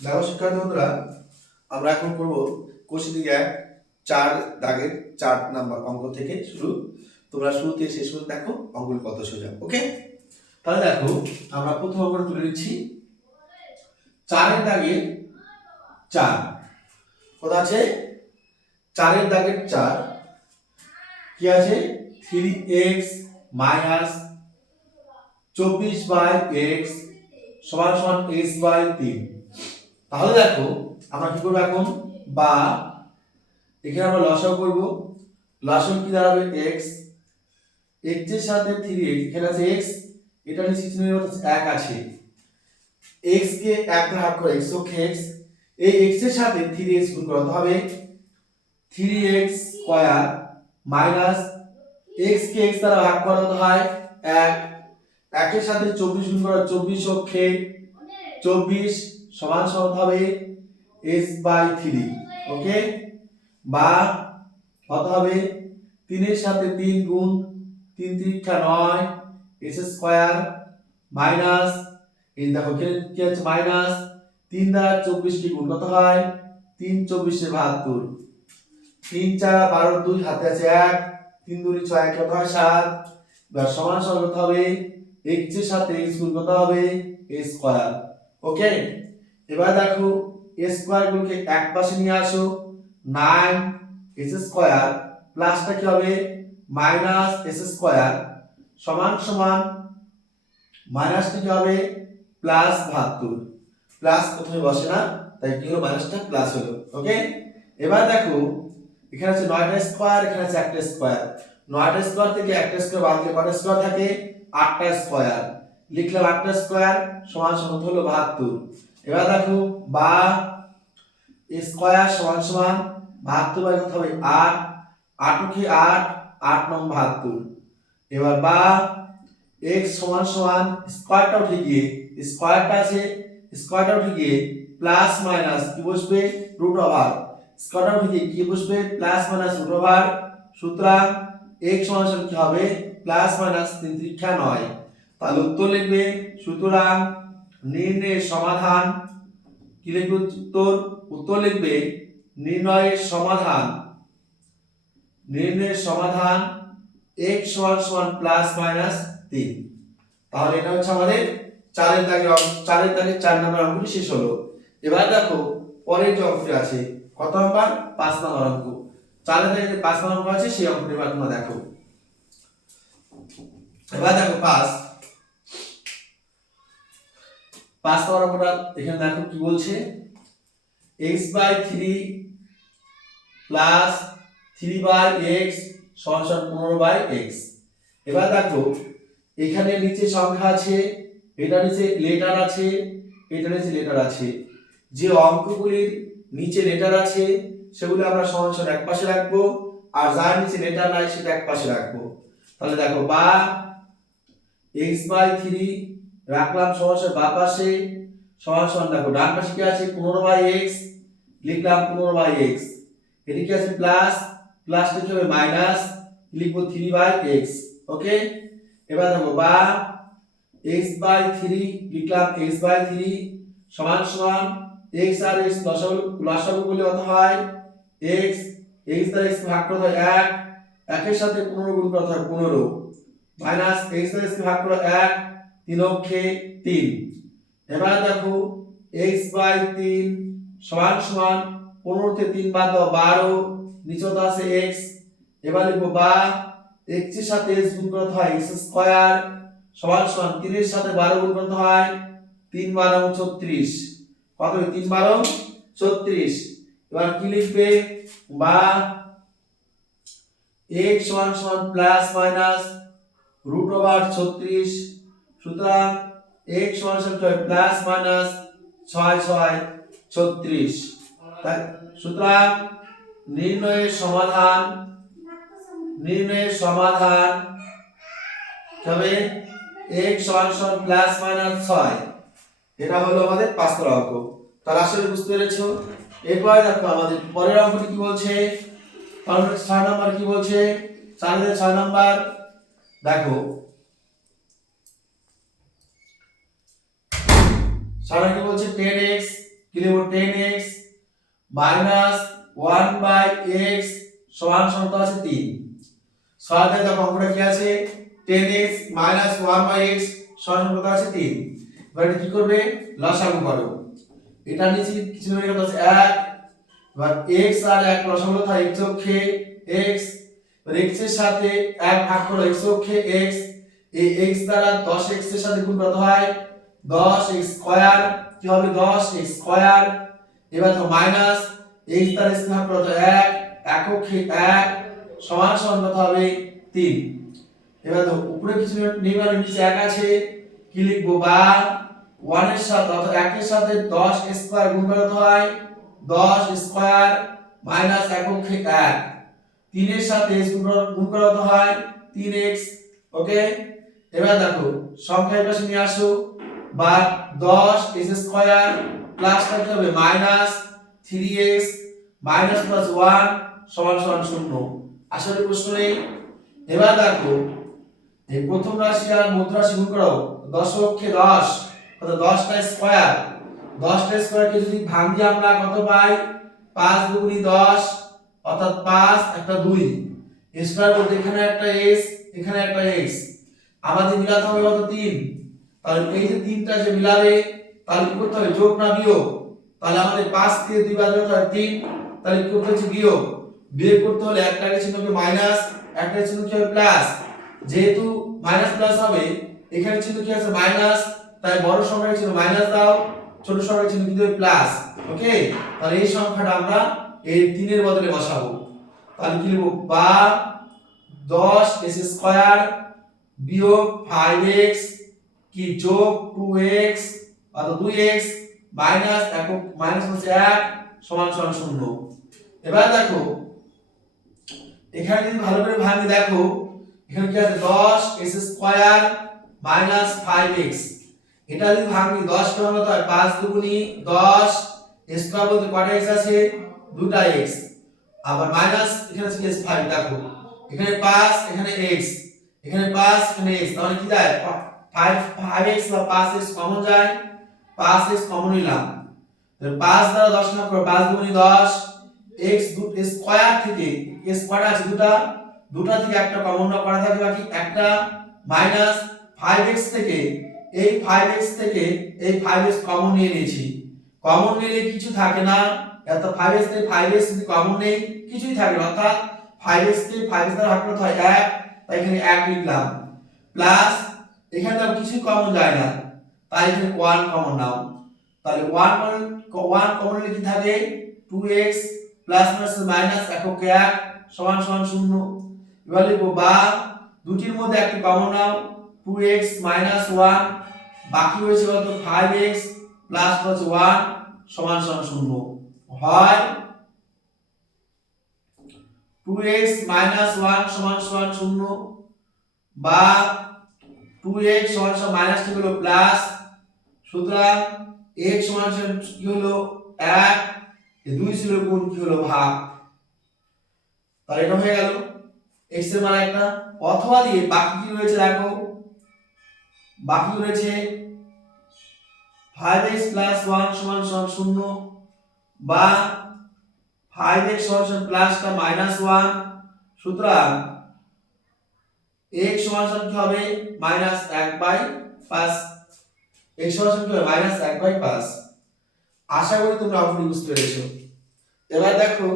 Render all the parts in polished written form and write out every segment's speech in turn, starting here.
দেখো শিক্ষার্থী বন্ধুরা, আমরা এখন করব কোষিক এক 4 দাগের 4 নাম্বার অঙ্ক থেকে শুরু। তোমরা শুরু থেকে শেষ পর্যন্ত দেখো অঙ্কগুলো কত সোজা। ওকে, তাহলে দেখো আমরা প্রথম অঙ্কটা তুলে নিচ্ছি। 4 দাগের 4 কত আছে? 4 দাগের 4 কি আছে? 3x মাইনাস 24/x সমান সমান x/3। তাহলে দেখো আমরা কি করবো এখন, বা এখানে আমরা লসাগু করব। লসাগু কি দাঁড়াবে? x x এর সাথে 3x, এখানে আছে x, এটা নিচে চিহ্নের মতো 1 আছে, x কে 1 দ্বারা ভাগ করে x অক্ষে x, এই x এর সাথে 3x গুণ করতে হবে, 3x স্কয়ার মাইনাস x কে x দ্বারা ভাগ করতে হয় 1, 1 এর সাথে 24 গুণ করা 24 অক্ষে 24 সমান সমান হবে s/3। ওকে, বা কত হবে? 3 এর সাথে 3 গুণ 3 3 9 s স্কয়ার মাইনাস, এই দেখো কি আছে মাইনাস 3 দ্বারা 24 কে গুণ কত হয়? 3 24 এ 72, 3 4 12 2 হাতে আছে 1, 3 2 6 1 কত হয় 7। এবার সমান সমান কত হবে? x এর সাথে x গুণ কত হবে? a square. ওকে, এবার দেখো a স্কয়ার গুলোকে এক পাশে নিয়ে আসো, 9 s স্কয়ার প্লাসটা কি হবে? মাইনাস s স্কয়ার সমান সমান মাইনাসটা কি হবে? প্লাস 72। প্লাস প্রথমে বসে না, তাই কি হলো? মাইনাসটা প্লাস হলো। ওকে, এবার দেখো এখানে আছে 9টা স্কয়ার, এখানে আছে 1টা স্কয়ার। 9টা স্কয়ার থেকে 1টা স্কয়ার বাদ দিলে কয়টা স্কয়ার থাকে? 8টা স্কয়ার। লিখলাম 8টা স্কয়ার সমান সমান হলো 72। এবার দেখো বা স্কয়ার সমান সমান 72 বাই কত হবে? 8, 8 কি 8, 8 9 72। এবার বা x সমান সমান স্কয়ারটা উঠে গিয়ে, স্কয়ারটা আছে স্কয়ারটা উঠে গিয়ে প্লাস মাইনাস কি বসবে? Root over. স্কয়ারটা উঠে গিয়ে কি বসবে? Plus minus root over. সুতরাং x সমান সমান কি হবে? Plus minus 3 3 9। তাহলে উত্তর লিখবে, সুতরাং নির্ণয়ের সমাধান কি লিখবে? উত্তর লিখবে নির্ণয়ের সমাধান, নির্ণয়ের সমাধান x সমান সমান প্লাস মাইনাস 3। তাহলে এটা হচ্ছে আমাদের 4 দাগের 4 নম্বর অঙ্কটি শেষ হলো। এবার দেখো পরের যে অঙ্কটি আছে, কত নাম্বার? 5 নম্বর অঙ্ক। 4 দাগের যে 5 নম্বর অঙ্ক আছে সেই অঙ্কটি এবার তোমরা দেখো। এবার দেখো 5 নম্বর অঙ্কটা এখানে দেখো কি বলছে? x/3 প্লাস 3/x সমান সমান 15/x। এবার দেখো এখানে নিচে সংখ্যা আছে, এটা নিচে লেটার আছে, এটা নিচে লেটার আছে। যে অঙ্কগুলির নিচে লেটার আছে সেগুলো আমরা সমান সমান এক পাশে রাখবো, আর যার নিচে লেটার নাই সেটা এক পাশে রাখবো। তাহলে দেখো বা x/3 রাখলাম সমান সমান বাম পাশে, সমান সমান দেখো ডান পাশে কি আছে? 15/x, লিখলাম 15/x। এটি কি আছে? প্লাস, প্লাসটা কি হবে? মাইনাস, লিখবো 3/x। ওকে, এবার দেখো বা x/3 লিখলাম x/3 সমান সমান x আর x লসাগু করলে কত হয়? x, x দ্বারা x ভাগ করতে হয় 1, 1 এর সাথে 15 গুণ করতে হয় 15, মাইনাস x দ্বারা x ভাগ করলে 1, 3 অক্ষে 3। এবার দেখো x/3 সমান সমান 15 তে 3 বাদ দাও 12, নিচে তো আছে x। এবার লিখবো বা x এর সাথে x গুণ করতে হয় x স্কয়ার সমান সমান 3 এর সাথে 12 গুণ করতে হয় 3 12 36। কত হবে? 3 12 36। এবার কি লিখবে? বা x সমান সমান প্লাস মাইনাস রুট ওভার 36। সুতরাং x সমান সমান প্লাস মাইনাস 6 6 36। তাই সুতরাং নির্ণয়ের সমাধান, নির্ণয়ের সমাধান হবে x সমান সমান প্লাস মাইনাস 6। এটা হলো আমাদের 5 নম্বর অঙ্ক। তাহলে আসলে বুঝতে পেরেছো? এরপর দেখো আমাদের পরের অঙ্কটি কি বলছে? তাহলে 6 নাম্বার কি বলছে? 6 নাম্বার দেখো 6 কি বলছে? 10x কি কি লিখব 10x মাইনাস 1/x সমান কত আছে 3। সহায়তায় দেখো অঙ্কটা কি আছে 10x মাইনাস 1/x সমান কত আছে 3। এবার এটা কি করবে লসাগু করো, এটা নিচে কিছু নেই কত আছে 1। এবার x আর 1 লসাগু থাকে x অক্ষে x, এবার x এর সাথে 1 ভাগ করো x অক্ষে x, এই x দ্বারা 10x এর সাথে গুণ কত হয় 10x স্কয়ার, কি হবে 10x স্কয়ার। এবার তো মাইনাস x দ্বারা x ভাগ করো তো 1 1 অক্ষে 1 সমান সমান কত হবে 3। এবার তো উপরে কিছু নেই মানে নিচে 1 আছে, কি লিখবো বা 1 এর সাথে অর্থাৎ 1 এর সাথে 10 স্কয়ার গুণ করতে হয় 10 স্কয়ার মাইনাস 1 অক্ষে 1, 3 এর সাথে s গুণ করতে হয় 3x। ওকে, এবার দেখো সংখ্যার পাশে নিয়ে আসো বা 10 s স্কয়ার প্লাস কত হবে মাইনাস 3x মাইনাস প্লাস 1 সমান সমান 0। আসলে প্রশ্ন নেই। এবার দেখো এই প্রথম রাশি আর মধ্য রাশি গুণ করো 10 অক্ষে 10 কত 10 টা স্কয়ার, 10 টা স্কয়ারকে যদি ভাঙি আমরা কত পাই 5 দুগুণী 10 অর্থাৎ 5 একটা 2 স্কয়ার বলতে এখানে একটা s এখানে একটা x, আমাদের মিলাতে হবে কত 3। তাহলে এই যে 3টা যে মিলাবে তাহলে কি করতে হবে যোগ না বিয়োগ, তাহলে আমাদের 5 থেকে 2 বাদ দিতে হয় 3, তাহলে কি করতে হচ্ছে বিয়োগ। বিয়োগ করতে হলে একটাকে চিহ্নকে মাইনাস একটাকে চিহ্ন কি হবে প্লাস, যেহেতু মাইনাস প্লাস হবে এখানে চিহ্ন কি আছে মাইনাস, তাই বড় সংখ্যার চিহ্ন মাইনাস দাও, ছোট সংখ্যার চিহ্ন কি দেবে প্লাস। ওকে, তাহলে এই সংখ্যাটা আমরা এই 3 এর বদলে বসাবো। তাহলে কি লিখব বা 10 s স্কয়ার বিয়োগ 5x কি যোগ 2x অর্থাৎ 2x মাইনাস মাইনাস হচ্ছে 1 সমান সমান 0। এবার দেখো এখানে যদি ভালো করে ভাঙি দেখো এখানে কি আছে 10 s স্কয়ার মাইনাস 5x, এটা যদি ভাঙি 10 কে ভাঙলে তো হয় 5 দুগুণী 10 স্কয়ার বলতে কয়টা x আছে 2টা x, আবার মাইনাস এখানে আছে s 5 দেখো এখানে 5 এখানে x এখানে 5 এখানে x, তাহলে কি যায় 5x বা 5x কমন যায়, 5x কমন নিলাম। তাহলে 5 দ্বারা 10 ভাগ করো 5 দুগুণী 10 x স্কয়ার থেকে s কয়টা আছে দুটা থেকে একটা কমন না করা থাকে বাকি একটা, মাইনাস 5x থেকে এই 5x থেকে এই 5x কমন নিয়ে নিয়েছি, কমন নিলে কিছু থাকে না, এত 5x থেকে 5x যদি কমন নেই কিছুই থাকে না, অর্থাৎ 5x কে 5x দ্বারা ভাগ করতে হয় 1, তাই এখানে 1 লিখলাম প্লাস এখানে তো কিছুই কমন যায় না তাই এখানে 1 কমন নাও, তাহলে 1 কমন নিলে কি থাকে 2x প্লাস মাইনাস 1 কে 1 সমান সমান 0। এবার লিখবো বা দুটির মধ্যে একটি কমন নাও 2x মাইনাস 1 বাকি রয়েছে কত 5x প্লাস 1 সমান সমান 0, হয় 2x মাইনাস 1 সমান সমান 0 বা 2x সমান সমান মাইনাস কি হলো প্লাস, সুতরাং x সমান সমান কি হলো 1 এই 2 ছিল গুণ কি হলো ভাগ, তাহলে এটা হয়ে গেল x এর মান একটা। অথবা দিয়ে বাকি কি রয়েছে দেখো বাকি রয়েছে 5x 1 সমান সমান 0 বা 5x সমান সমান প্লাসটা মাইনাস 1, সুতরাং x সমান সমান কি হবে মাইনাস 1/5, x সমান সমান কি হবে মাইনাস 1/5। আশা করি তোমরা অঙ্কটি বুঝতে পেরেছো। এবার দেখো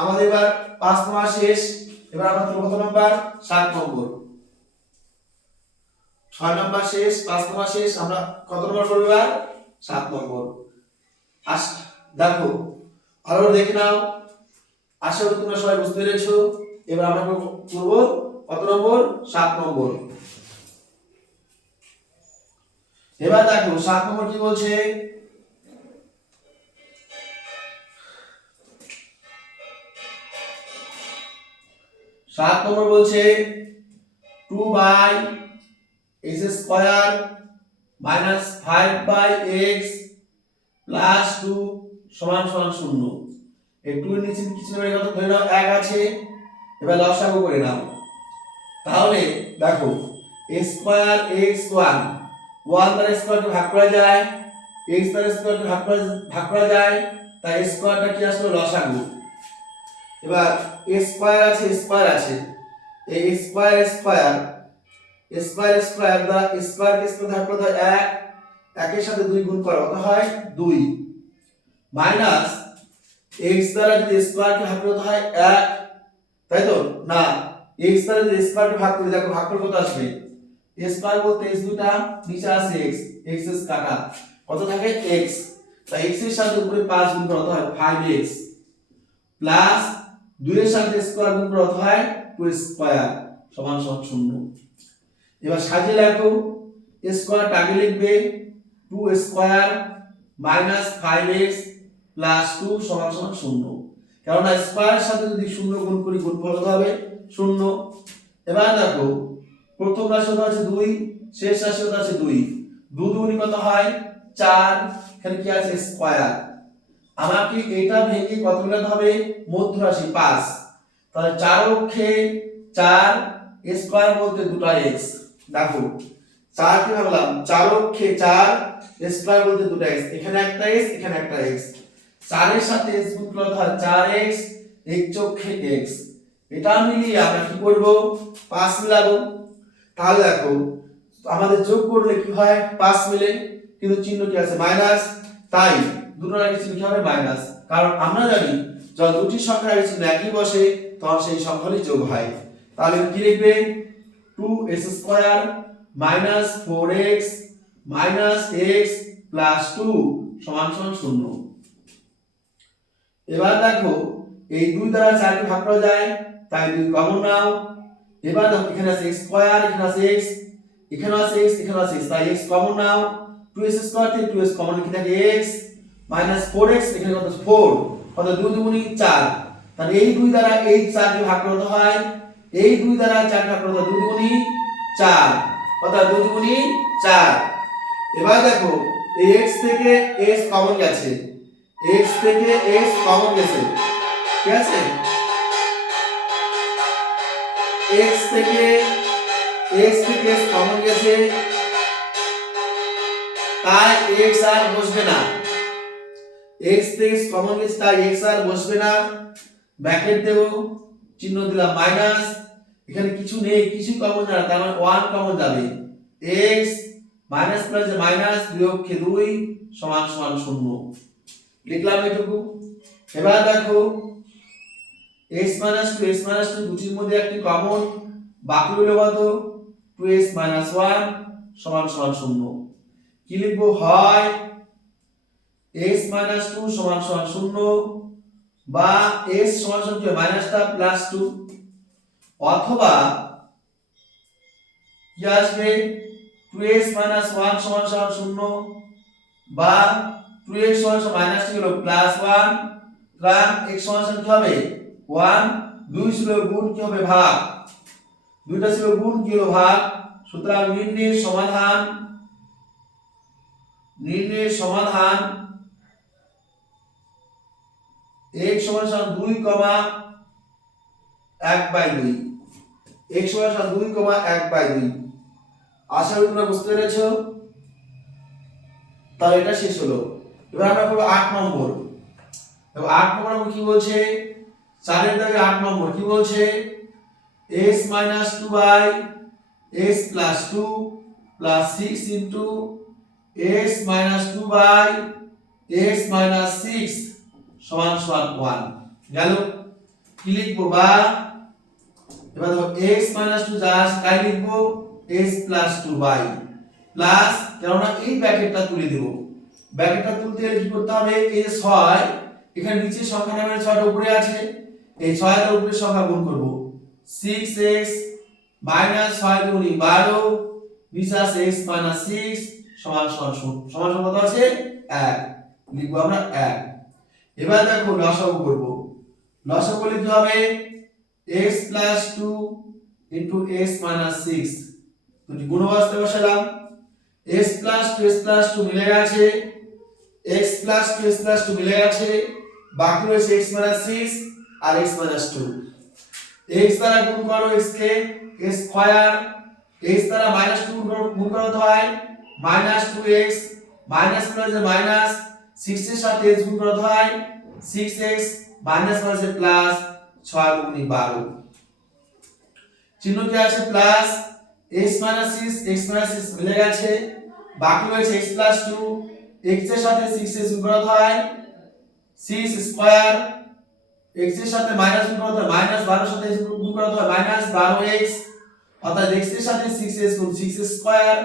আমাদের এবার 5 নম্বর শেষ, এবার আমরা কত নাম্বার 7 নম্বর, 6 নম্বর শেষ 5 নম্বর শেষ, আমরা কত নম্বর করব এবার 7 নম্বর। দেখো আরো দেখে নাও, আশা করি তোমরা সবাই বুঝতে পেরেছো। এবার আমরা করব কত নম্বর 7 নম্বর। এবার দেখো 7 নম্বর কি বলছে, সাত নম্বর বলছে 2/x square minus 5/x plus 2 সমান সমান 0। এই 2 এর নিচে কিছু নেই কত ধরে নাও 1 আছে, এবার লসাগু করে নাও। তাহলে দেখো a স্কয়ার x 1 দ্বারা স্কয়ারকে ভাগ করা যায়, x দ্বারা স্কয়ারকে ভাগ করা যায়, তাই স্কয়ারটা কি আসলে লসাগু। এবার স্কয়ার আছে, এই স্কয়ার দ্বারা স্কয়ারকে স্কয়ার ভাগ করতে হয় 1, একের সাথে 2 গুণ করা হয় 2, মাইনাস x দ্বারা যদি স্কয়ারকে ভাগ করতে হয় 1, তাই তো না, x দ্বারা যদি স্কয়ারকে ভাগ করি, দেখো ভাগ করলে কত আসবে, স্কয়ার বলতে x দুটা নিচে আছে x কাটা কত থাকে x, তাই x এর সাথে উপরে 5 গুণ করা হয় 5x প্লাস 2 এর সাথে স্কয়ার গুণ করা হয় 2 স্কয়ার সমান 0। এবার সাজিয়ে লেখো, স্কয়ারটা আগে লিখবে 2 স্কয়ার মাইনাস 5x প্লাস 2 সমান 0, কারণ স্কয়ারের সাথে যদি 0 গুণ করি গুণফল কত হবে 0। এবার দেখো প্রথম রাশি হতে আছে 2, শেষ রাশি হতে আছে 2, 2 দুগুণে কত হয় 4, এখানে কি আছে স্কয়ার, আমাকে এটা ভেঙে কত মেলাতে হবে মধ্য রাশি 5, তাহলে 4 অক্ষে 4 স্কয়ার বলতে দুটো x, দেখো 4 কি ভাবলাম 4 অক্ষে 4 স্কয়ার বলতে দুটো x, এখানে একটা x এখানে একটা x, 4 এর সাথে x গুণ করলে হয় 4x, x অক্ষে x, এটা মিলিয়ে আমরা কি করব 5 মিলাবো, তাহলে দেখো আমাদের যোগ করলে কি হয় 5 মিলে, কিন্তু চিহ্ন কি আছে মাইনাস, তাই দুটোর আগে চিহ্ন কি হবে মাইনাস, কারণ আমরা জানি যখন দুটি সংখ্যার আগে চিহ্ন একই বসে তখন সেই সংখ্যারই যোগ হয়। তাহলে কি লিখবে 2x square minus 4x minus x plus 2 সমান 0। এবার দেখো এই 2 দ্বারা 4 কে ভাগ করা যায়, তাই 2 কমন নাও। এবার দেখো এখানে আছে x স্কয়ার, এখানে আছে x, এখানে আছে x, এখানে আছে x, তাই x কমন নাও, 2x স্কয়ার থেকে 2x কমন কি থাকে x মাইনাস 4x, এখানে কত 4, কত 2 দুগুণে 4, তাহলে এই 2 দ্বারা এই 4 কে ভাগ করতে হয়, এই 2 দ্বারা 4 ভাগ করতে হয় 2 দুগুণে 4, কত 2 দুগুণে 4। এবার দেখো এই x থেকে x কমন গেছে, x থেকে x কমন গেছে, ঠিক আছে, x থেকে x কমন গেছে, তাই x আর বসবে না, x থেকে x কমন গেছে তাই x আর বসবে না, ব্র্যাকেট দেব, চিহ্ন দিলাম মাইনাস, এখানে কিছু নেই, কিছু কমন না, তার মানে 1 কমন যাবে, x মাইনাস প্লাস মাইনাস 2 অক্ষে 2 সমান 0 লিখলাম এটুকু। এবার দেখো x 2 দুটির মধ্যে একটি কমন, বাকি হলো কত 2x 1 সমান 0, কি লিখবো হয় x 2 সমান 0 বা x সমান কি মাইনাসটা প্লাস 2, অথবা কি আসবে 2x 1 সমান 0 বা 2x সমান মাইনাস কি হলো প্লাস 1, কারণ x সমান কি হবে 1, 2 ছিল গুণ কি হবে ভাগ, দুইটা ছিল গুণ কি হলো ভাগ, সুতরাং নির্ণয়ের সমাধান x সমান 2,1/2, x সমান 2,1/2, আশা করি তোমরা বুঝতে পেরেছো। তাহলে এটা শেষ হলো। এবার আমরা করব 8 নম্বর। এবং 8 নম্বর কি বলছে, 4 এর দাগে 8 নম্বর কি বলছে, x 2 x plus 2 plus 6 into x minus 2 by x minus 6 সমান 1 গেল, কি লিখবো বা এবার দেখো x minus 2 যা আছে তাই লিখবো, x plus 2 by প্লাস, কেননা এই ব্র্যাকেটটা তুলে দেব, ব্র্যাকেটটা তুলতে গেলে কি করতে হবে, এই 6 এখানে নিচে সংখ্যা নামের 6টা উপরে আছে, এই 6 এর উপরে সংখ্যা গুণ করব, 6x minus 6 গুণ 12 নিচে আছে x minus 6 সমান কত আছে 1, লিখবো আমরা 1। এবার দেখো লসাগু করব, লসাগু করলে কি হবে x plus 2 into x minus 6, দুটি গুণ অবস্থায় বসালাম, x plus 2 মিলে গেছে, x plus 2 মিলে গেছে, বাকি রয়েছে x minus 6 আর x minus 2, x দ্বারা গুণ করো x কে x স্কয়ার, x দ্বারা -2 গুণ করতে হয় -2x মাইনাস প্লাসে মাইনাস 6 এর সাথে x গুণ করতে হয় 6x মাইনাস প্লাসে প্লাস 6 গুণি 12 চিহ্ন কি আছে plus x minus 6 x minus 6 মিলে গেছে বাকি রয়েছে x প্লাস 2 x এর সাথে 6x গুণ করতে হয় 6 স্কয়ার x এর সাথে মাইনাস গুণ করতে হয় মাইনাস 12 এর সাথে x গুণ করতে হয় মাইনাস 12x অর্থাৎ x এর সাথে 6x গুণ 6 স্কয়ার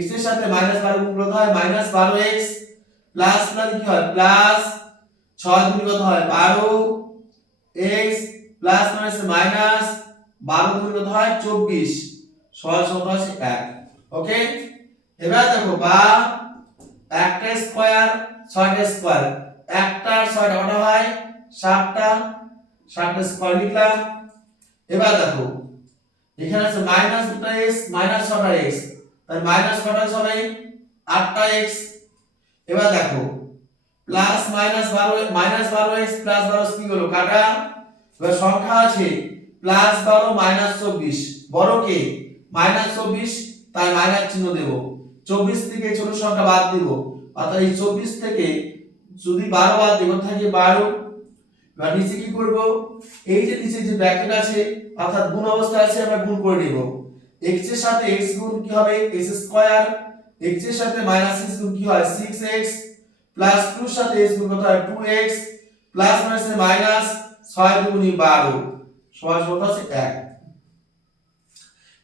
x এর সাথে মাইনাস 12 গুণ করতে হয় মাইনাস 12x প্লাস প্লাস কি হয় প্লাস 6 গুণ করতে হয় 12x প্লাস মাইনাস মাইনাস 12 গুণ করতে হয় 24 সমান সমান আছে 1 ওকে এবার দেখো বা একটা স্কয়ার 6টা স্কয়ার একটা 6টা কত হয় 7টা স্কয়ার লিখলাম এবার দেখো এখানে আছে মাইনাস 2x মাইনাস 6x তাই মাইনাস কত হবে 8x এবার দেখো প্লাস মাইনাস 12x প্লাস 12 কি হলো কাটা এবার সংখ্যা আছে প্লাস 12 মাইনাস 24 বড় কে মাইনাস 24 তাই মাইনাস চিহ্ন দেব 24 থেকে ছোট সংখ্যা বাদ দিব অর্থাৎ এই 24 থেকে যদি 12 বাদ দেব থাকে 12 এবার নিচে কি করব এই যে নিচে যে ব্র্যাকেট আছে অর্থাৎ গুণ অবস্থা আছে আমরা গুণ করে নিব x এর সাথে x গুণ কি হবে x স্কয়ার x এর সাথে মাইনাস x গুণ কি হয় 6x প্লাস 2 এর সাথে x গুণ কত হয় 2x প্লাস মাইনাস মাইনাস 6 দুগুণী 12 সমান সমান আছে 1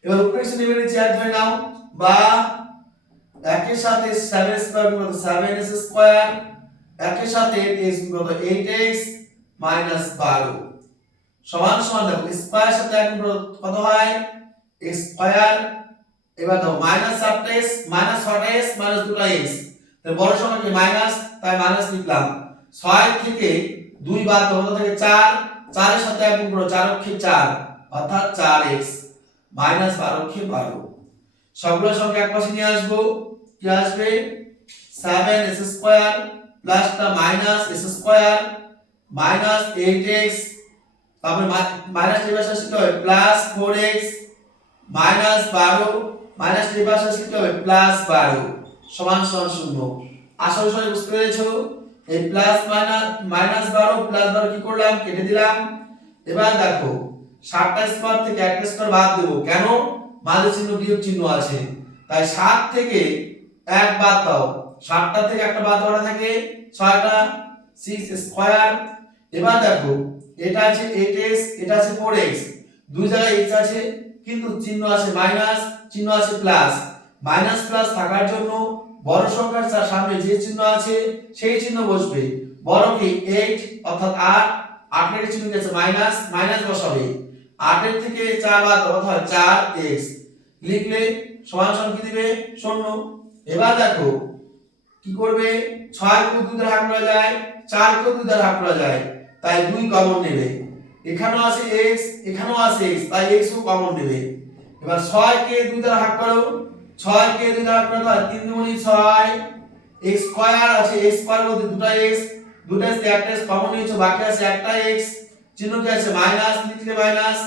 এবার উপরে সে নেমে নিচে 1 ধরে নাও বা 1 এর সাথে 7 স্কয়ার গুণ কত 7x স্কয়ার 1 এর সাথে 8x গুণ কত 8x মাইনাস 12 সমান সমান দেখো স্কয়ার সাথে 1 গুণ কত হয় স্কয়ার এবার দাও minus 7x minus 6x minus 2x তাহলে বড় সংখ্যা কি মাইনাস তাই মাইনাস লিখলাম 6 থেকে 2 বাদ দাও কত থাকে 4 4 এর সাথে 1 গুণ করো 4 অক্ষে 4 অর্থাৎ 4x মাইনাস 12 অক্ষে 12 সবগুলো সংখ্যা একপাশে নিয়ে আসবো কি আসবে 7x স্কয়ার প্লাসটা minus s square minus 8x তারপরে মাইনাস এর পাশে আসলে হবে প্লাস 4x মাইনাস 12 মাইনাস এর পাশে আসলে কি হবে প্লাস 12 সমান সমান 0 আসলে সবাই বুঝতে পেরেছো এই প্লাস মাইনাস 12 প্লাস 12 কি করলাম কেটে দিলাম এবার দেখো 7টা স্কয়ার থেকে একটা স্কয়ার বাদ দেব কেন মাঝে চিহ্ন বিয়োগ চিহ্ন আছে তাই 7 থেকে 1 বাদ দাও 7টা থেকে একটা বাদ দেওয়া থাকে 6টা 6 স্কয়ার এবার দেখো এটা আছে 8x এটা আছে 4x দুই জায়গায় x আছে কিন্তু চিহ্ন আছে মাইনাস চিহ্ন আছে প্লাস মাইনাস প্লাস থাকার জন্য বড় সংখ্যার সামনে যে চিহ্ন আছে সেই চিহ্ন বসবে বড় কি 8 অর্থাৎ 8 এর চিহ্ন কি আছে মাইনাস মাইনাস বসাবে 8 এর থেকে 4 বাদ অর্থাৎ 4x লিখলে সমান সমান কি দিবে 0 এবার দেখো কি করবে 6 কে 2 দ্বারা ভাগ করা যায় 4 কে 2 দ্বারা ভাগ করা যায় তাই 2 কমন নেবে এখানেও আছে x এখানেও আছে x তাই x ও কমন নেবে এবার 6 কে 2 দ্বারা ভাগ করো 6 কে 2 দ্বারা ভাগ করলে হয় 3 গুণ 6 x স্কয়ার আছে x স্কয়ার বলতে দুটো x দুটো x একটা x কমন নিয়েছো বাকি আছে একটা x চিহ্ন কি আছে মাইনাস লিখলে মাইনাস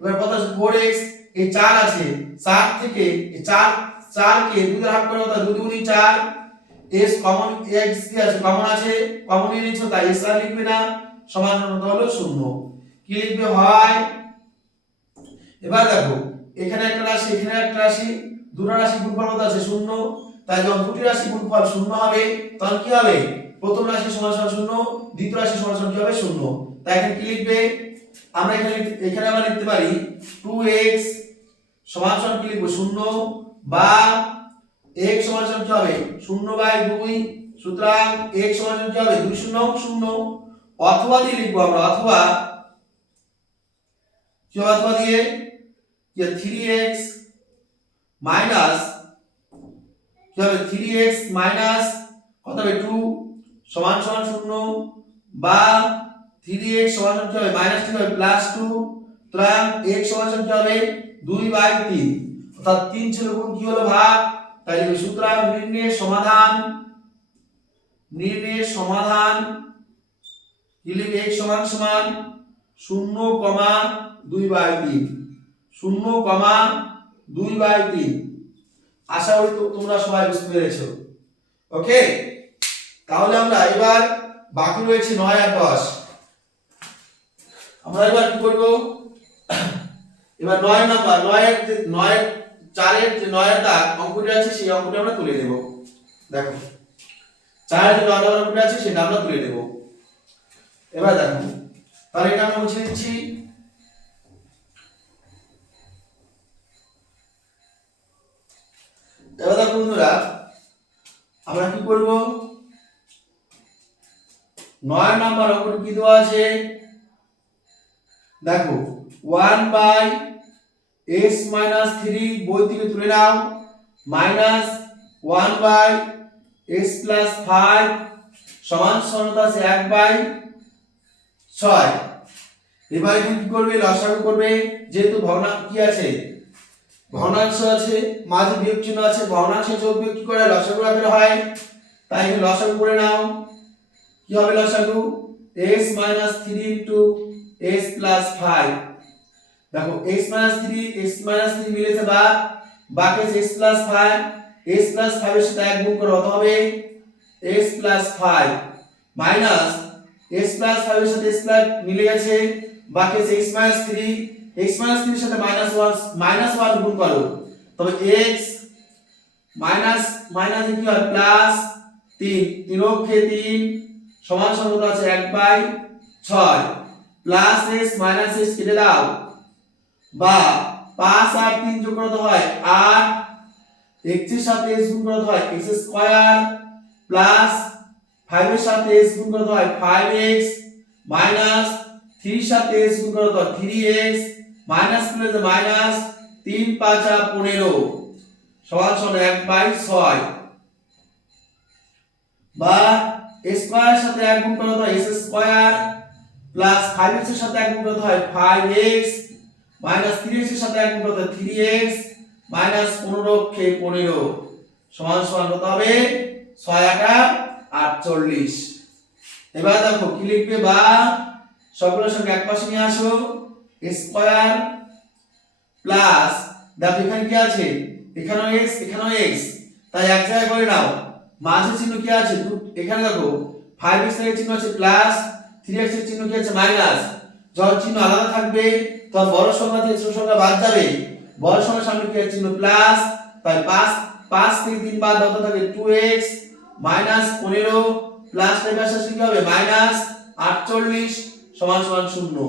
এবার কত আছে 4x এই 4 আছে 4 থেকে এই 4 কে 2 দ্বারা ভাগ করলে হয় 2 গুণ 4 s কমন x কি আছে কমন আছে কমন নিয়ে নিয়েছো তাই s আর লিখবে না সমান হলো 0 কি লিখবে হয় এবার দেখো এখানে একটা রাশি এখানে একটা রাশি দুটো রাশি গুণফল কত আছে 0 তাই যখন দুটি রাশি গুণফল 0 হবে তখন কি হবে প্রথম রাশি সমান সমান 0 দ্বিতীয় রাশি সমান সমান কি হবে 0 তাই এখানে কি লিখবে আমরা এখানে আমরা লিখতে পারি 2x সমান সমান কি লিখব 0 বা x সমান সমান কি হবে 0/2 সুতরাং x সমান সমান কি হবে 2 0 0 অথবা দিয়ে লিখবো আমরা অথবা কি অথবা দিয়ে যে 3x মাইনাস কি হবে 3x মাইনাস কত হবে 2 সমান সমান 0 বা 3x সমান সমান কি হবে মাইনাস কি হবে প্লাস 2 সুতরাং x সমান সমান কি হবে 2/3 অর্থাৎ 3 ছিল গুণ কি হলো ভাগ তাই লিখবে সুতরাং নির্ণয়ের সমাধান কি লিখবে x সমান সমান 0,2/3 0,2/3 আশা করি তোমরা সবাই বুঝতে পেরেছো ওকে, তাহলে আমরা এবার বাকি রয়েছে 9 আর 10। আমরা এবার কি করব, এবার 9 নাম্বার 9 এর 4 এর যে 9 এর দাগ অঙ্কটি আছে সেই অঙ্কটি আমরা তুলে দেব। দেখো 4 এর যে 9 নম্বর অঙ্কটি আছে সেটা আমরা তুলে দেব। এবার দেখো, তাহলে এটা আমরা মুছে দিচ্ছি। এবার দেখো বন্ধুরা, আমরা কি করব, 9 নাম্বার অঙ্কটি কি দেওয়া আছে, দেখো 1/s-3 বই থেকে তুলে নাও, -1/s+5 সমান সমানতা আছে 1/6। এবার কি করবে, লসাগু করবে, যেহেতু ভগ্নাংশ কি আছে, ভগ্নাংশ আছে, মাঝে বিয়োগ চিহ্ন আছে, ভগ্নাংশে যোগ বিয়োগ কি করে লসাগু আকারে হয়, তাই এখানে লসাগু করে নাও। কি হবে লসাগু, s-3 s+5। দেখো s-3 মিলেছে বাকি আছে s+5, s+5 এর সাথে 1 গুণ করো কত হবে, s+5 মাইনাস s+5 এর সাথে s+ মিলে গেছে, বাকি আছে x-3, x-3 এর সাথে -1 গুণ করো, তবে x মাইনাস মাইনাসে কি হয় প্লাস 3, 3 অক্ষে 3 সমান সমান আছে 1/6, প্লাস s মাইনাস s কেটে দাও, বা 5 আর 3 যোগ করতে হয় 8, x এর সাথে s গুণ করতে হয় x স্কয়ার, প্লাস 5 এর সাথে s গুণ করতে হয় 5x, মাইনাস 3 এর সাথে s গুণ করতে হয় 3x, মাইনাস করলে মাইনাস 3 5 15 সমান সমান 1/6, বা স্কয়ার এর সাথে 1 গুণ করতে হয় s স্কয়ার, প্লাস 5x এর সাথে 1 গুণ করতে হয় 5x, মাইনাস 3x এর সাথে 1 গুণ করতে হয় 3x, মাইনাস 15 কে 15 সমান সমান কত হবে 6×8 = 48। এবার দেখো কি লিখবে, বা সবগুলোর সঙ্গে এক পাশে নিয়ে আসো, স্কয়ার প্লাস, দেখো এখানে কি আছে, এখানেও x এখানেও x, তাই এক জায়গায় করে নাও, মাঝে চিহ্ন কি আছে, এখানে দেখো 5x এর চিহ্ন আছে প্লাস, 3x এর চিহ্ন কি আছে মাইনাস, যখন চিহ্ন আলাদা থাকবে তখন বড় সংখ্যা থেকে ছোট সংখ্যা বাদ যাবে, বড় সংখ্যার সামনে কি আছে চিহ্ন প্লাস, তাই 5 থেকে 3 বাদ কত থাকে 2x, মাইনাস 15 প্লাস এর পাশে কি হবে মাইনাস 48 সমান সমান 0,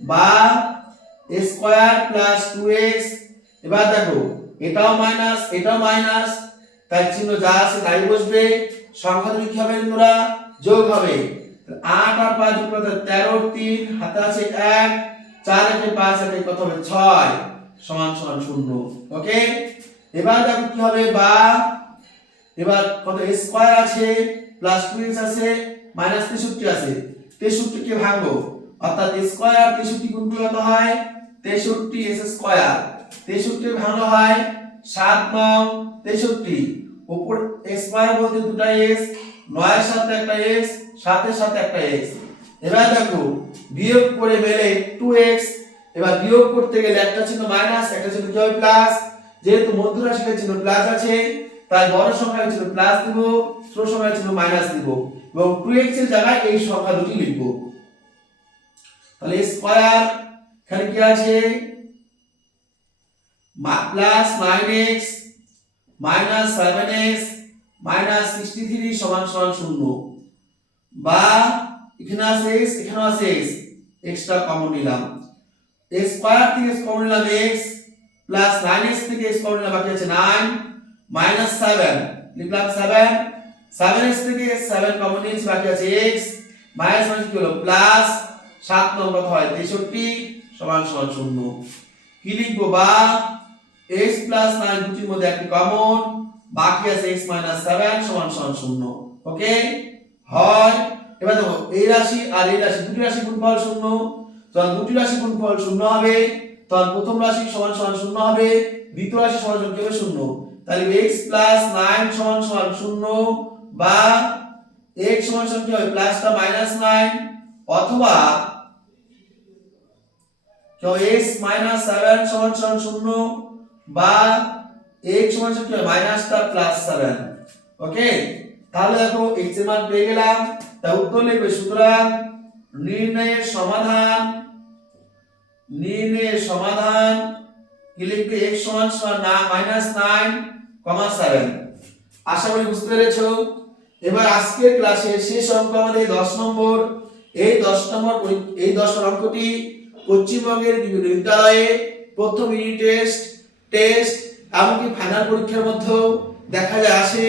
বা স্কয়ার প্লাস 2x। এবার দেখো এটাও মাইনাস এটাও মাইনাস, তাই চিহ্ন যা আছে তাই বসবে, সংখ্যা দুটো কি হবে বন্ধুরা যোগ হবে, 8 আর 5 যোগ করতে 13, 3 হাতে আছে 1, 4 একে 5 একে কত হবে 6 সমান সমান 0। ওকে, এবার দেখো কি হবে, বা এবার কত স্কয়ার আছে প্লাস 2x আছে মাইনাস 63 আছে, 63 কে ভাঙবো, অর্থাৎ স্কয়ার 63 গুণ করলে কত হয় 63 s স্কয়ার, 63 ভাঙা হয় 7 9 63, উপর স্কয়ার বলতে দুটো s, 9 এর সাথে একটা s, 7 এর সাথে একটা x। এবার দেখো বিয়োগ করে মেলে 2x, এবার বিয়োগ করতে গেলে একটা চিহ্ন মাইনাস একটা চিহ্ন কি হবে প্লাস, যেহেতু মধ্য রাশির চিহ্ন প্লাস আছে তাই বড় সংখ্যার চিহ্ন প্লাস দিব, ছোট সংখ্যার চিহ্ন মাইনাস দিব, এবং 2x এর জায়গায় এই সংখ্যা দুটি লিখব। তাহলে স্কয়ার এখানে কি আছে plus 9x minus 7x minus 63 সমান সমান 0, বা এখানে আছে x এখানেও আছে x, xটা কমন নিলাম, স্কয়ার থেকে x কমন নিলাম x, প্লাস 9x থেকে x কমন নিলাম বাকি আছে 9, মাইনাস 7 লিখলাম 7, 7x থেকে 7 কমন নিয়েছি বাকি আছে x, মাইনাস মানে কি হলো প্লাস 7 নম্বর হয় 63 সমান সমান 0। কি লিখবো, বা x প্লাস 9 দুটির মধ্যে একটি কমন, বাকি আছে x মাইনাস 7 সমান সমান 0। ওকে হয়, এবার দেখো এই রাশি আর এই রাশি দুটি রাশি গুণফল 0, যখন দুটি রাশি গুণফল 0 হবে তখন প্রথম রাশি সমান সমান 0 হবে, দ্বিতীয় রাশি সমান সমান কি হবে 0, তাহলে x প্লাস 9 সমান সমান 0, বা x সমান সমান কি হবে প্লাসটা মাইনাস 9, অথবা তো x মাইনাস 7 সমান সমান 0, বা x সমান সমান কি হবে মাইনাসটা প্লাস 7। ওকে, তাহলে দেখো x এর মান পেয়ে গেলাম, তাই উত্তর লিখবে সুতরাং নির্ণয়ের সমাধান কি লিখবে x সমান সমান না -9,7। আশা করি বুঝতে পেরেছো। এবার আজকের ক্লাসের শেষ অঙ্ক আমাদের 10 নম্বর। এই 10 অঙ্কটি পশ্চিমবঙ্গের বিভিন্ন বিদ্যালয়ে প্রথম ইউনিট টেস্ট এমনকি ফাইনাল পরীক্ষার মধ্যেও দেখা যায় আসে,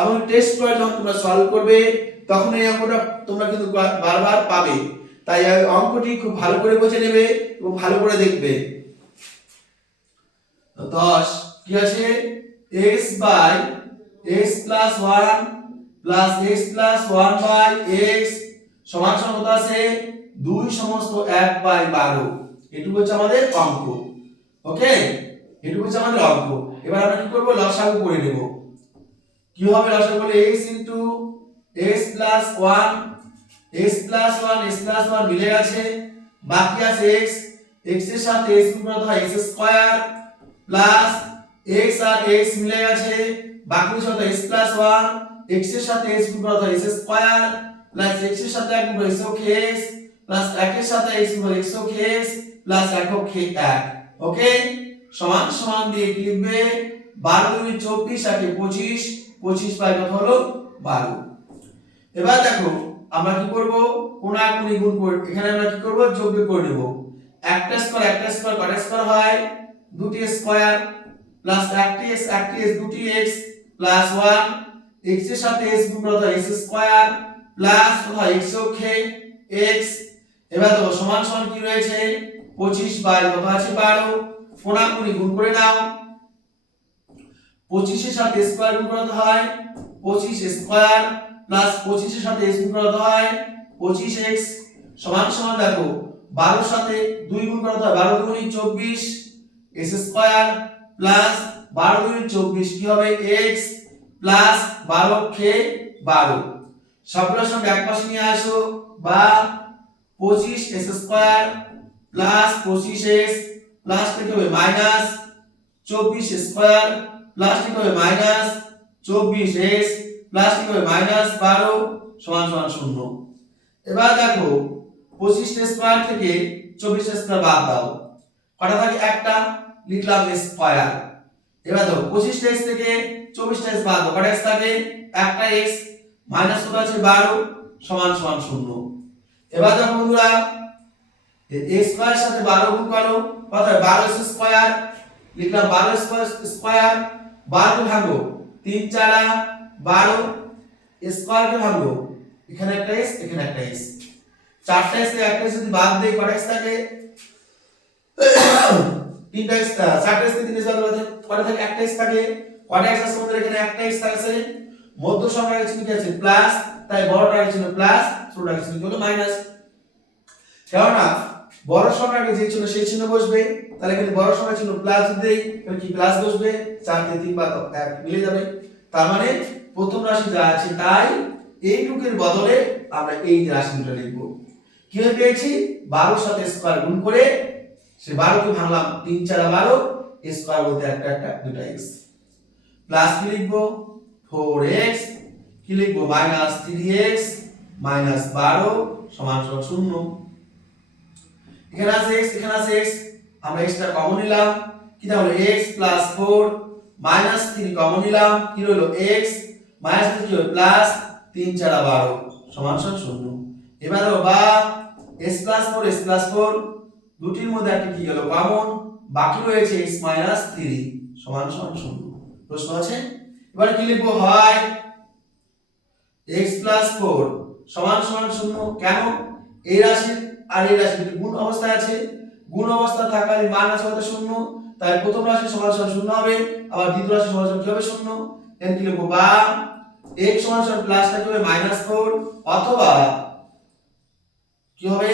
এবং টেস্ট করে যখন তোমরা সলভ করবে তখন এই অঙ্কটা তোমরা কিন্তু বারবার পাবে। তাই এই অঙ্কটি খুব ভালো করে বুঝে নেবে এবং ভালো করে দেখবে। 10 কি আছে, x by x plus 1 plus x plus 1 by x সমান সমান কত আছে 2 সমস্ত 1 বাই 12। এটুকু হচ্ছে আমাদের অঙ্ক। ওকে, এটুকু হচ্ছে আমাদের অঙ্ক। এবার আমরা কি করব, লসাগু করে নেব। কি হবে লসাগু বলে x into x plus 1 x plus 1 মিলে গেছে, বাকি আছে x এর সাথে x গুণ করতে হয় x স্কয়ার প্লাস x আর x মিলে গেছে, বাকি সাথে x প্লাস 1 x এর সাথে x গুণ করতে হয় x স্কয়ার প্লাস x এর সাথে 1 গুণ x x প্লাস 1 এর সাথে x গুণ x x প্লাস 1 1। ওকে, সমান সমান দিয়ে কি লিখবে 12 দুই 24 আর 25 25 বাই কত হলো 12। এবার দেখো আমরা কি করব, কোণাকুণি গুণ করে এখানে আমরা কি করব, যোগ বিয়োগ করে নেব। একটা স্কয়ার কত স্কয়ার হয়, দুটি স্কয়ার প্লাস একটি s দুটি x প্লাস 1 x এর সাথে s গুণ কত হয় x স্কয়ার প্লাস কত হয় x x। এবার দেখো সমান সমান কি রয়েছে 25 বাই কত আছে 12, কোণাকুণি গুণ করে নাও। 25 এর সাথে স্কয়ার গুণ করতে হয় 25 স্কয়ার প্লাস 25 এর সাথে s গুণ করতে হয় 25x সমান সমান দেখো 12 এর সাথে 2 গুণ করতে হয় 12 দুগুণ 24 s স্কয়ার প্লাস 12 দুগুণ 24 কি হবে x প্লাস 12 কে 12। সবগুলোর সঙ্গে একপাশে নিয়ে আসো, বা 25 s square plus 25x plus কি হবে মাইনাস 24 স্কয়ার প্লাস কি হবে মাইনাস 24x প্লাস কি হবে মাইনাস 12 সমান সমান 0। এবার দেখো 25 স্কয়ার থেকে 24 স্কয়ার বাদ দাও, কটা থাকে একটা, লিখলাম স্কয়ার। এবার দেখো 25 থেকে 24 বাদ দাও, কটা x থাকে একটা x, মাইনাস কত আছে 12 সমান সমান 0। এবার দেখো বন্ধুরা x স্কয়ার সাথে 12 গুণ করো, কত হয় 12 স্কয়ার, লিখলাম 12 স্কয়ার 12 কে ভাঙো 3 4 12 স্কয়ার কে ভাঙো, এখানে একটা s এখানে একটা s, চারটা s থেকে একটা যদি বাদ দেই কটা s থাকে তিনটা s, চারটা s থেকে 3 s বাদ দিলে কটা থাকে একটা s থাকে, কটা s আছে আমাদের এখানে একটা s আছে, মধ্য সংখ্যার চিহ্ন কি আছে প্লাস, তাই বড়টার চিহ্ন প্লাস ছোটটার চিহ্ন হলো মাইনাস। কেননা বড় সংখ্যার যে চিহ্ন সেই চিহ্ন বসবে, তাহলে এখানে বড় সংখ্যার চিহ্ন প্লাস দেই, তাহলে কি প্লাস বসবে, 4 তে 3 বাদ 1 মিলে যাবে। তার মানে প্রথম রাশি যা আছে তাই এইটুকুর বদলে আমরা এই রাশিটা লিখব। কিভাবে পেয়েছি, 12 সাথে স্কয়ার গুণ করে সে 12 কে ভাঙলাম 3 4 12, স্কয়ার বলতে একটা দুটো x, প্লাস কি লিখব 4x, কি লিখব মাইনাস 3x মাইনাস 12 সমান সমান 0। এখানে আছে x এখানে আছে x, আমরা x টা কমন নিলাম, কি তাহলে x 4 মাইনাস 3 কমন নিলাম, কি হলো x মাইনাস 3 কি হলো প্লাস 3 4 12 সমান সমান 0। এবার বা s 4 দুটির মধ্যে একটা কি গেল কমন, বাকি রয়েছে x 3 সমান সমান 0। প্রশ্ন আছে, এবার কি লিখবো হয় x 4 সমান সমান 0। কেন, এই রাশি আর এই রাশি গুণ অবস্থায় আছে, গুণ অবস্থা থাকার মান আছে কত 0, তাই প্রথম রাশি সমান সমান 0 হবে, আবার দ্বিতীয় রাশি সমান সমান কি হবে 0। এর কি লিখবো বা x সমান সমান প্লাসটা কি হবে -4, অথবা কি হবে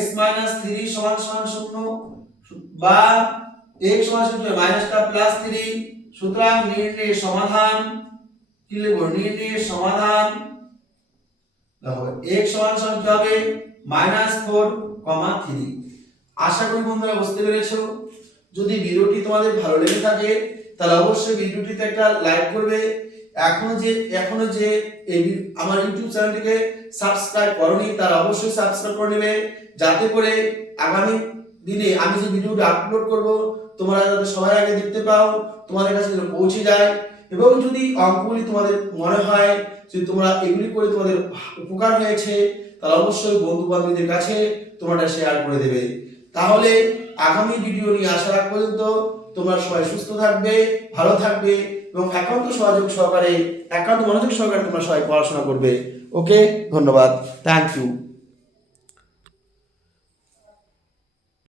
x 3 সমান সমান 0, বা x সমান সমান কি হবে মাইনাসটা প্লাস 3। সুতরাং নির্ণয়ের সমাধান কি লিখবো, নির্ণয়ের সমাধান দেখো x সমান সমান কি হবে -4, 3। আশা করি বন্ধুরা বুঝতে পেরেছো। যদি ভিডিওটি তোমাদের ভালো লেগে থাকে তাহলে অবশ্যই ভিডিওটিতে একটা লাইক করবে এখনো যে এই আমার ইউটিউব চ্যানেলটিকে সাবস্ক্রাইব করনি তারা অবশ্যই সাবস্ক্রাইব করে নেবে, যাতে করে আগামী দিনে আমি যে ভিডিওটা আপলোড করব তোমরা যাতে সবার আগে দেখতে পাও, তোমাদের কাছে যেন পৌঁছে যায়। এবং যদি অঙ্কগুলি তোমাদের মনে হয় যে তোমরা এগুলি করে তোমাদের উপকার হয়েছে, তাহলে অবশ্যই বন্ধু বান্ধবীদের কাছে তোমরা শেয়ার করে দেবে। তাহলে আগামী ভিডিও নিয়ে আসার আগ পর্যন্ত তোমরা সবাই সুস্থ থাকবে, ভালো থাকবে এবং একান্ত মনোযোগ সহকারে তোমরা সবাই পড়াশোনা করবে। ওকে, ধন্যবাদ, থ্যাংক ইউ।